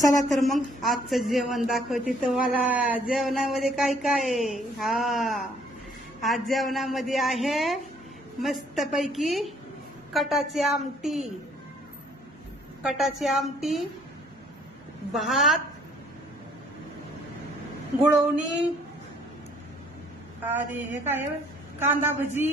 चला तर मग आजचं जेवण दाखवते तुम्हाला. जेवणामध्ये काय काय आहे. आज जेवणामध्ये आहे मस्तपैकी कटाची आमटी, भात, गुळवणी, आणि हे काय कांदा भजी,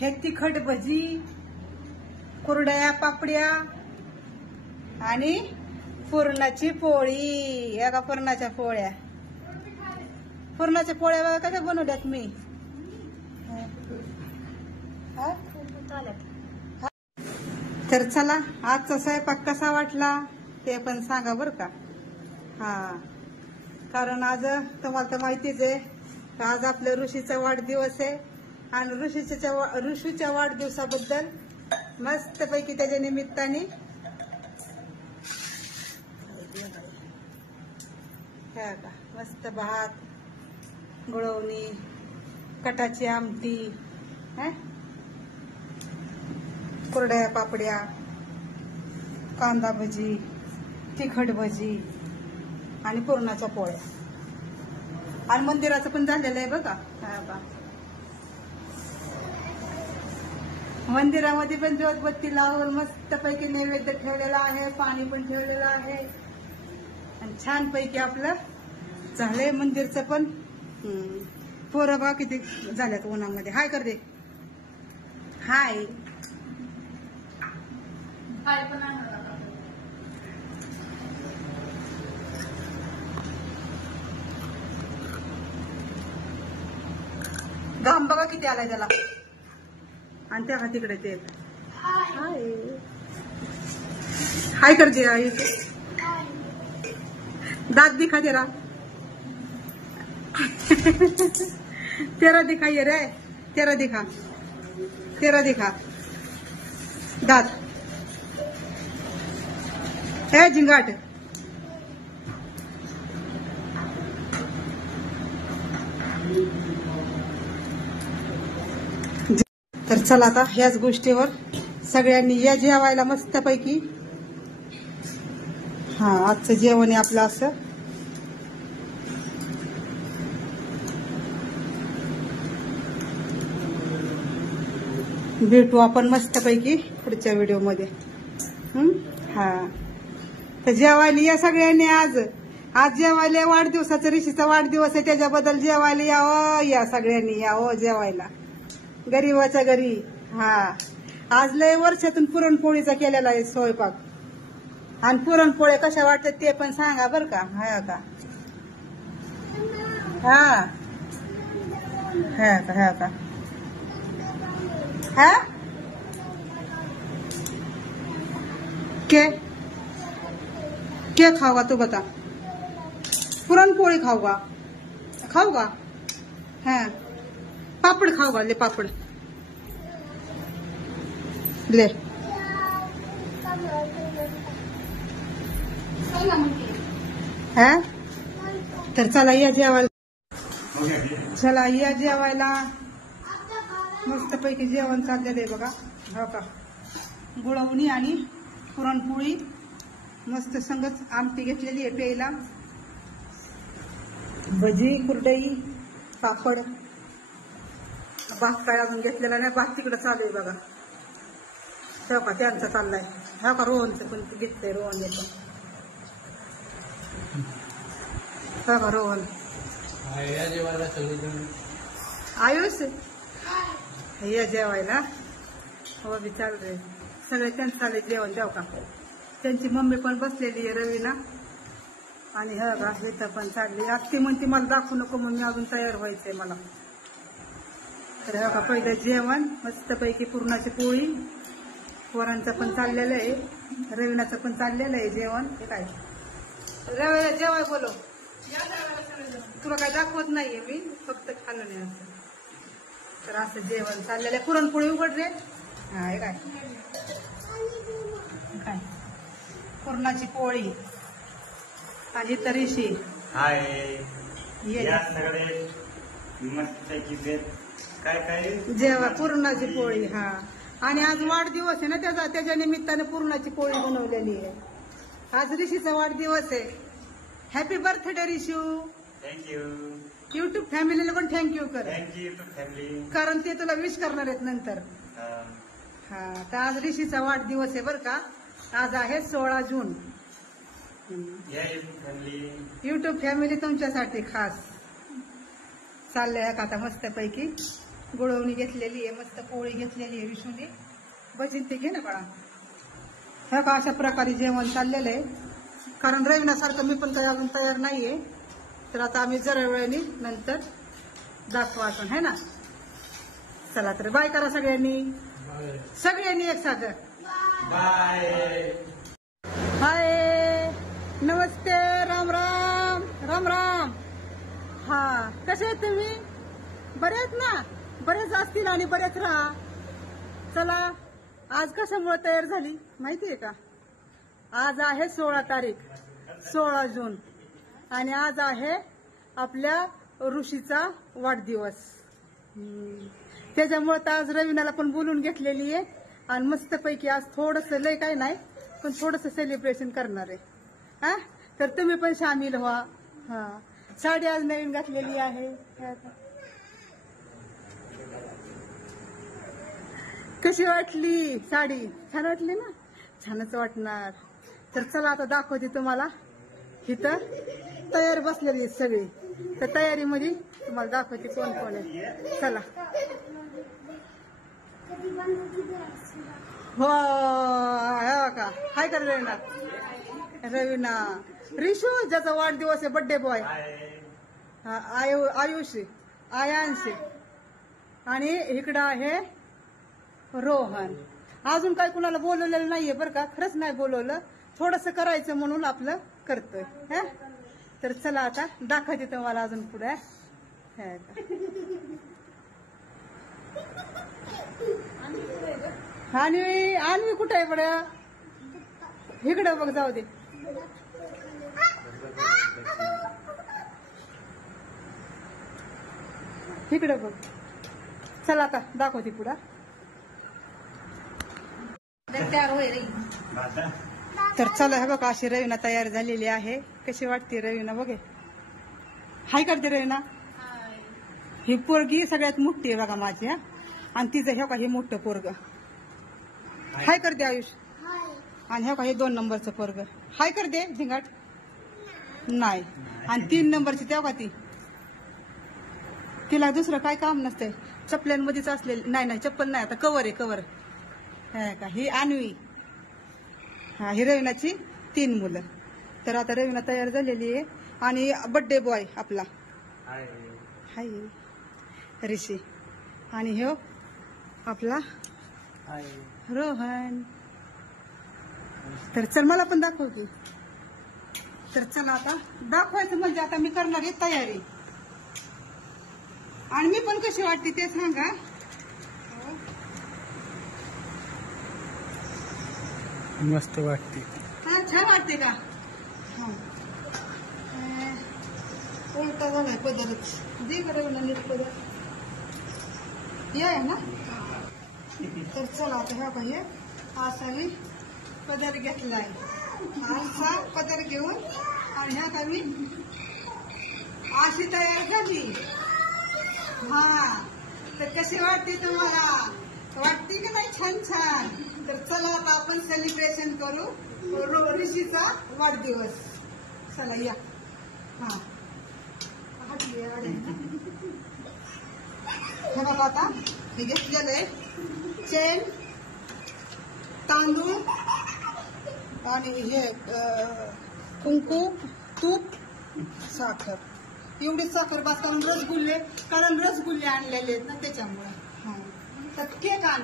हे तिखट भजी, कुरड्या पापड्या आणि पुरणाची पोळी. या का पुरणाच्या पोळ्या बघा कशा बनवल्यात मी. तर चला आजचा स्वयंपाक कसा वाटला ते पण सांगा बर का. कारण आज तुम्हाला तर माहितीच आहे आज आपल्या ऋषीचा वाढदिवस आहे आणि ऋषीच्या वाढदिवसाबद्दल मस्तपैकी त्याच्या निमित्ताने मस्त भात, गुळवणी, कटाची आमटी, कुरड्या पापड्या, कांदा भजी, तिखट भजी आणि पुरणाच्या पोळ्या. आणि मंदिराचं पण झालेलं आहे बघा. मंदिरामध्ये पण ज्योतबत्ती लावून मस्तपैकी नैवेद्य ठेवलेला आहे, पाणी पण ठेवलेलं आहे आणि छान पैकी आपलं झालंय मंदिरचं पण. पोरं बा किती झाल्यात उन्हामध्ये. हाय कर दे. हाय घाम बघा किती आलाय त्याला. आणि त्या तिकडे ते हाय कर दे. आई दांत दिखा तेरा. तेरा दिखाइए रे. तेरा दिखा दांत. है झिंगाट. तर चला आता ह्याच गोष्टीवर सगळ्यांनी या जेवायला मस्तपैकी. आजचं जेवण आहे आपलं असं. भेटू आपण मस्तपैकी पुढच्या व्हिडिओमध्ये. तर जेवायला या सगळ्यांनी. आज जेवायला वाढदिवसाचा ऋषीचा वाढदिवस आहे त्याच्याबद्दल जेवायला यावं. या सगळ्यांनी यावं जेवायला गरीबाच्या घरी. आज लय वर्षातून पुरणपोळीचा केलेला आहे स्वयंपाक. आणि पुरणपोळ्या कशा वाटतात ते पण सांगा बर का. क्या खाओगा तू बता. पुरणपोळी खाऊगा. पापड़ खाओगा. ले पापड़ ले. तर चला या जेवायला. मस्तपैकी जेवण चाललेलं आहे बघा. हो का. गुळवणी आणि पुरणपोळी मस्त संगत आमटी घेतलेली आहे प्यायला. भजी, कुरडई, पापड. भात काय अजून घेतलेला नाही. भात तिकडे चालू आहे बघा. हो का त्यांचा चाललाय. हो का रोहनचं पण घेतलंय. रोहन येतो. हो का रोहन. आयुष या जेवायला. हो बी चाललंय. सगळे त्यांचं चाललंय जेवण. देव का त्यांची मम्मी पण बसलेली आहे रवीना. आणि हा का इथं पण चालली. आत्ती म्हणते मला दाखवू नको म्हणून मी अजून तयार व्हायचंय मला. तर हा का पहिलं जेवण मस्तपैकी पुरणाची पोळी. पोरांचं पण चाललेलं आहे. रवीनाचं पण चाललेलं आहे जेवण. हे काय रवीला जेवाय बोलो. तुला काय दाखवत नाहीये मी. फक्त खाल्लं नाही असं. तर असं जेवण चाललेलं आहे. पुरणपोळी उघड रे. हे काय पुरणाची पोळी आणि तरीशी. जेव्हा पुरणाची पोळी. आणि आज वाढदिवस आहे ना त्याच्या निमित्ताने पुरणाची पोळी बनवलेली आहे. आज ऋषीचा वाढदिवस आहे. Happy birthday Rishu. Thank you. YouTube फॅमिलीला पण थँक्यू कर. Thank you to family. कारण ते तुला विश करणार आहेत नंतर. हा तर आज ऋषीचा वाढदिवस आहे बरं का. आज आहे 16 जून. फॅमिली. युट्यूब फॅमिली तुमच्यासाठी खास चाललंय का आता मस्तपैकी. गुळवणी घेतलेली आहे, मस्त पोळी घेतलेली आहे ऋषूने. भजीन ते घे ना बाळा. हे का अशा प्रकारे जेवण चाललेलं आहे. कारण रविनासारखं मी पण काही अजून तयार नाहीये. तर आता आम्ही जरा वेळाने नंतर दाखवा आपण है ना. चला तर बाय करा सगळ्यांनी. सगळ्यांनी एक सागर बाय. हाय नमस्ते. राम राम राम राम. हा कसे आहेत तुम्ही? बरे आहेत ना? बरेच असतील आणि बरेच राहा. चला आज कशामुळे तयार झाली माहितीये का? आज आहे 16 तारीख 16 जून आणि आज आहे आपल्या ऋषीचा वाढदिवस. त्याच्यामुळे तर आज रविनाला पण बोलून घेतलेली आहे आणि मस्तपैकी आज थोडस लय काही नाही पण थोडस सेलिब्रेशन करणार आहे. हा तर तुम्ही पण सामील व्हा. हा साडी आज नवीन घातलेली आहे. कशी वाटली साडी? छान वाटली ना? छानच वाटणार. तर चला आता दाखवते तुम्हाला. इथं तयार बसलेली आहेत सगळी. तर तयारीमध्ये तुम्हाला दाखवते कोण कोण आहे. चला. हो का हाय कर रवीना. रवीना रिशू ज्याचा वाढदिवस आहे बर्थडे बॉय. आयुष आयांश आणि इकडं आहे रोहन. अजून काय कुणाला बोलवलेलं नाहीये बरं का. खरंच नाही बोलवलं. थोडस करायचं म्हणून आपलं करतोय. हा तर चला आता दाखवते तुम्हाला अजून पुढे. आणि आणवी कुठे आहे बड्या? इकडं बघ जाऊ दे. इकडं बघ. चला आता दाखवते पुढं. तर चला हे बघा अशी रवीना तयार झालेली आहे. कशी वाटते रवीना? बघे हाय करते रवीना. ही पोरगी सगळ्यात मोठी आहे बघा माझी. आणि तिचं हे का हे मोठं पोरग हाय करते आयुष. आणि हे का हे 2 नंबरचं पोरग हाय करते झिंगाट नाही. आणि 3 नंबरची तेव्हा ती तिला दुसरं काय काम नसतंय. चपल्यांमध्येच असलेली नाही चप्पल नाही आता कवर आहे कवर. का ही अन्वी. हा ही रवीनाची 3 मुलं. तर आता रवीना तयार झालेली आहे. आणि बर्थडे बॉय आपला हाय ऋषी. आणि ह्यो आपला रोहन. तर चल मला पण दाखवते. तर चला आता दाखवायचं म्हणजे आता मी करणार आहे तयारी. आणि मी पण कशी वाटते ते सांगा. मस्त वाटते. हा छान वाटते का? उलटा झालाय पदरच. दे बरं नीट पदर. ये ना. तर चला आता ह्या पाहिजे असा मी पदर घेतलाय. असा पदर घेऊन आणि ह्या का मी अशी तयार झाली. हा तर कशी वाटते तुम्हाला? वाटते की नाही छान छान? तर चला आता आपण सेलिब्रेशन करू ऋषीचा वाढदिवस. चला या. हा हे बघा आता हे घेतलेलं आहे चेन तांदूळ आणि हे कुंकू तूप साखर. एवढी साखर बस. कारण रसगुल्ले आणलेले आहेत ना त्याच्यामुळे. हा तर केक आण.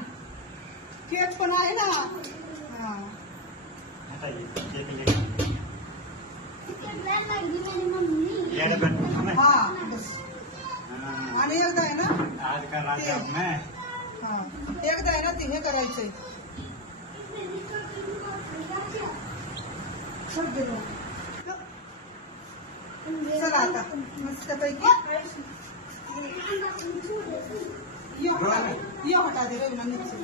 केक पण आहे ना. हा हा बस. आणि एकदा आहे ना एकदा आहे ना ते हे करायचंय. चला आता मस्त पैकी ये हटा दे रवीना नीचे.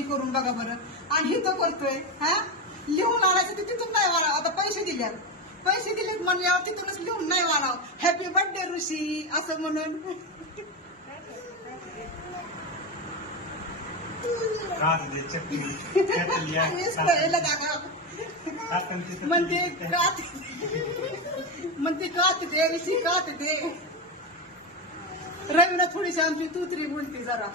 हे करून बघा बरं. आणि हे तो करतोय हा लिहून आणायचं ते तिथून नाही वाढावं. आता पैसे दिलेत म्हणल्यावर तिथूनच लिहून नाही वाढावं. हॅपी बर्थडे ऋषी असं म्हणून म्हणते कात दे ऋषी कात दे. रवीना थोडीशी आमची तूतरी बोलते जरा.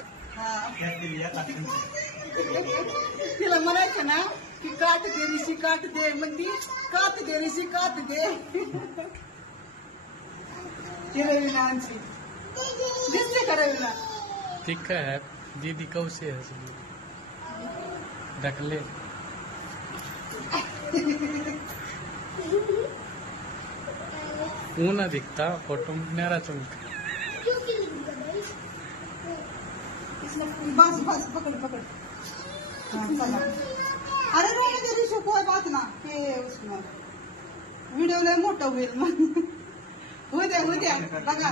तिला म्हणायचं ना की काट दे ऋषी काट दे. म्हणती कात दे ऋषी कात दे. ती रवीना आमची दिसते का रवीना? ठीक है दीदी कब से है ढकले ऊना दिखता फोटो में न्यारा चमका. बस बस पकड़ पकड़. हाँ, चला. अरे रहने दे ऋषि कोई बात ना के उसमें व्हिडिओ लय मोठा होईल मग. होऊ द्या बघा.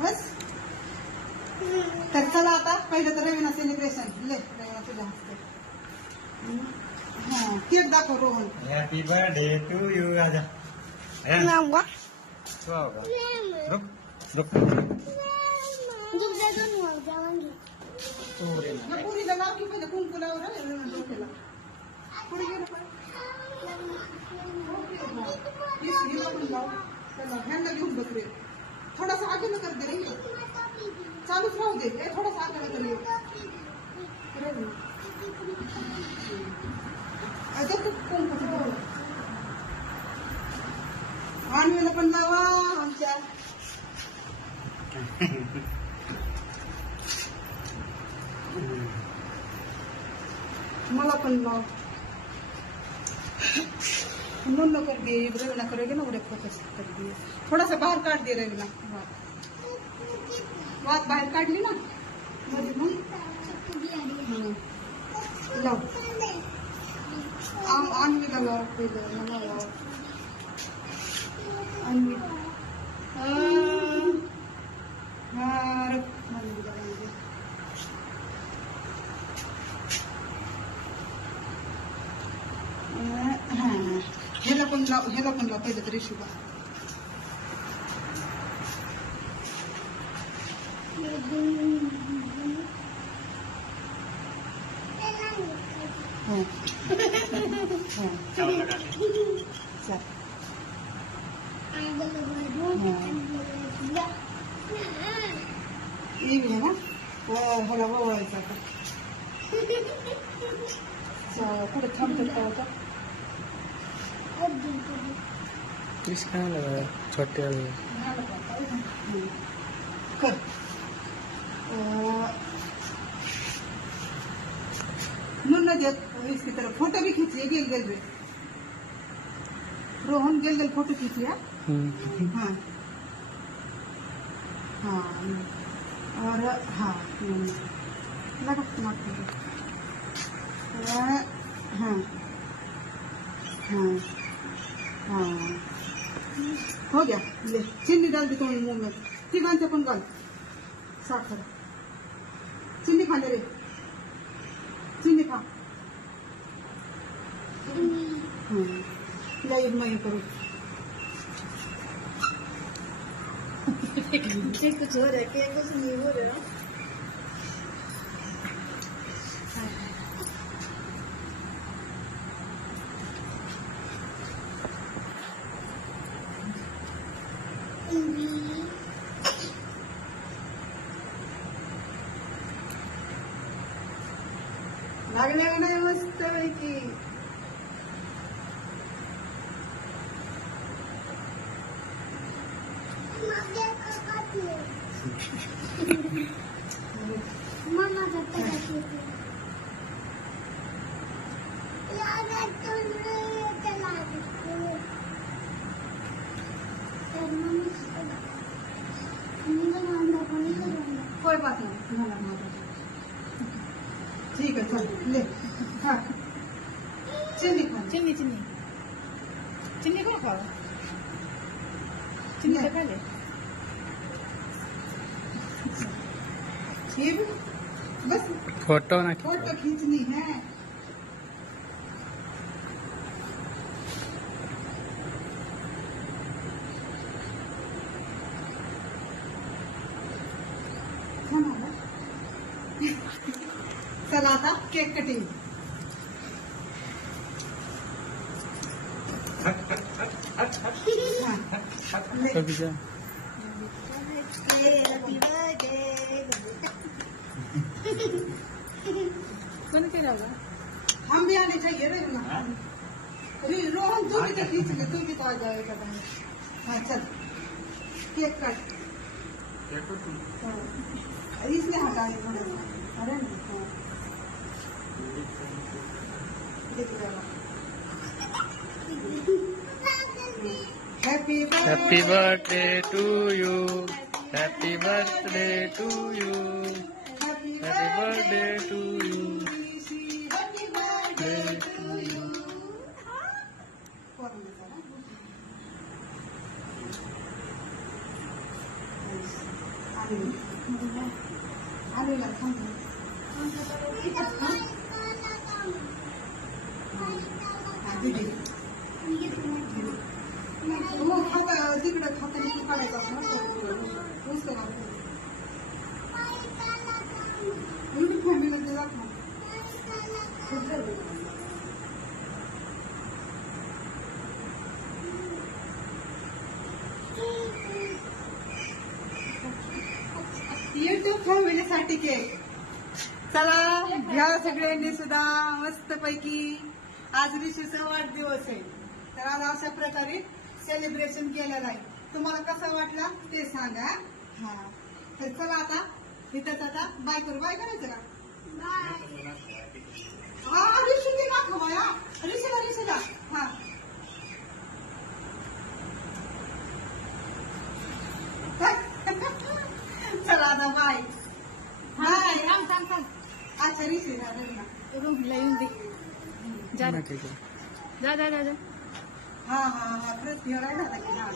बस तर चला आता पहिलं तर रवीना सेलिब्रेशन. ले रवीना तुझ्या हस्ते. हा केक दाखव Rohan. Happy birthday to you. आजा रुक पुरीला लाव की पहिले कुंकू लाव रे डोक्याला. पुढे गेलं ह्यांना घेऊन बघ रे. थोडासा आगे कर दे रे. चालूच राहू दे. थोडासा आगे कर रे. कुंकू आणवेला पण लावा आमच्या. मला पण लाव. मुन्नो कर दे. रवीना करेगी ना उड़े फोकस कर दे. थोडासा बाहेर काढ दे रवीना. वात बाहेर काढली ना लाव. आणवीला लाव पहिलं. मला लाव आणवी. ह्याला पण लाव पहिलं तरी शुभा. ये भी है ना ह्याला वळवायचं आता. कुठे थांबतात का होता. इसका लगा छोटे वाले कर. मुन्ना देत इसकी तरफ फोटो भी खींचिए. गेल रे रोहन गेल फोटो खींचिए. हाँ हाँ और हाँ लगा हाँ हाँ हाँ हो गया. ले चिन्नी डाल दी तुम्हें मुंह में. तिघांचं पण घाल साखर. चिन्नी खा ले रे. चिन्नी खा. लाईव्ह नाही करू. कुछ हो रहा है क्या? कुछ नहीं हो रहा. लागने वाला है मस्त है की. मामा जाता है. कोई बात नहीं. ठीक है चल ले. हाँ चिन्नी खा. चिन्नी को खाओ. चिन्नी खा ले. ये भी फोटो ना फोटो खींचनी है। चला आता केक कटिंग। कभी जा कौन के डाला? हम भी आने चाहिए रे ना। अरे रोहन तू भी तो खींच ले, तू भी तो आ जाएगा। हाँ चल केक कट। इसने हटा दे थोड़ा सा। अरे happy birthday to you, happy birthday to you, happy birthday to you. तिकडे खाताना काढायचं असं युट्यूब फॅमिलीमध्ये जात ना। युट्यूब फॅमिलीसाठी केक। चला घ्या सगळ्यांनी सुद्धा मस्त पैकी। आज ऋषीचा वाढदिवस आहे, तर आज अशा प्रकारे सेलिब्रेशन केलेलं आहे। तुम्हाला कसा वाटला ते सांगा। हा तर चला आता इथंच आता बाय करू। बाय करायचं का? हा ऋषी दाखवा या ऋषीला हा चला आता बाय बाय। अच्छा ऋषी रूमला येऊन दे। जा ना ठीक है। जा जा जा जा। हा हा हा प्रश्न राहिला की हा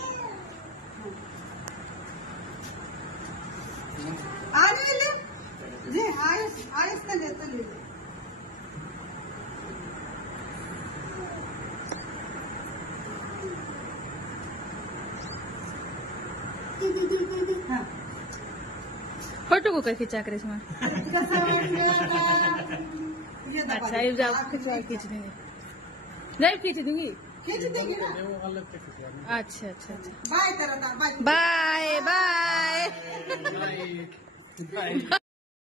आले जे आयस ना देतले हा फोटो को करके चाकरे में। कसं वाटलं? ये दाखवा। अच्छा ये जाओ खिंचवा खींच देंगे। नहीं खींच दूंगी। खींच देंगे ना। वो अलग से खिंचवा। अच्छा अच्छा अच्छा। बाय करा था बाय। Bye bye bye.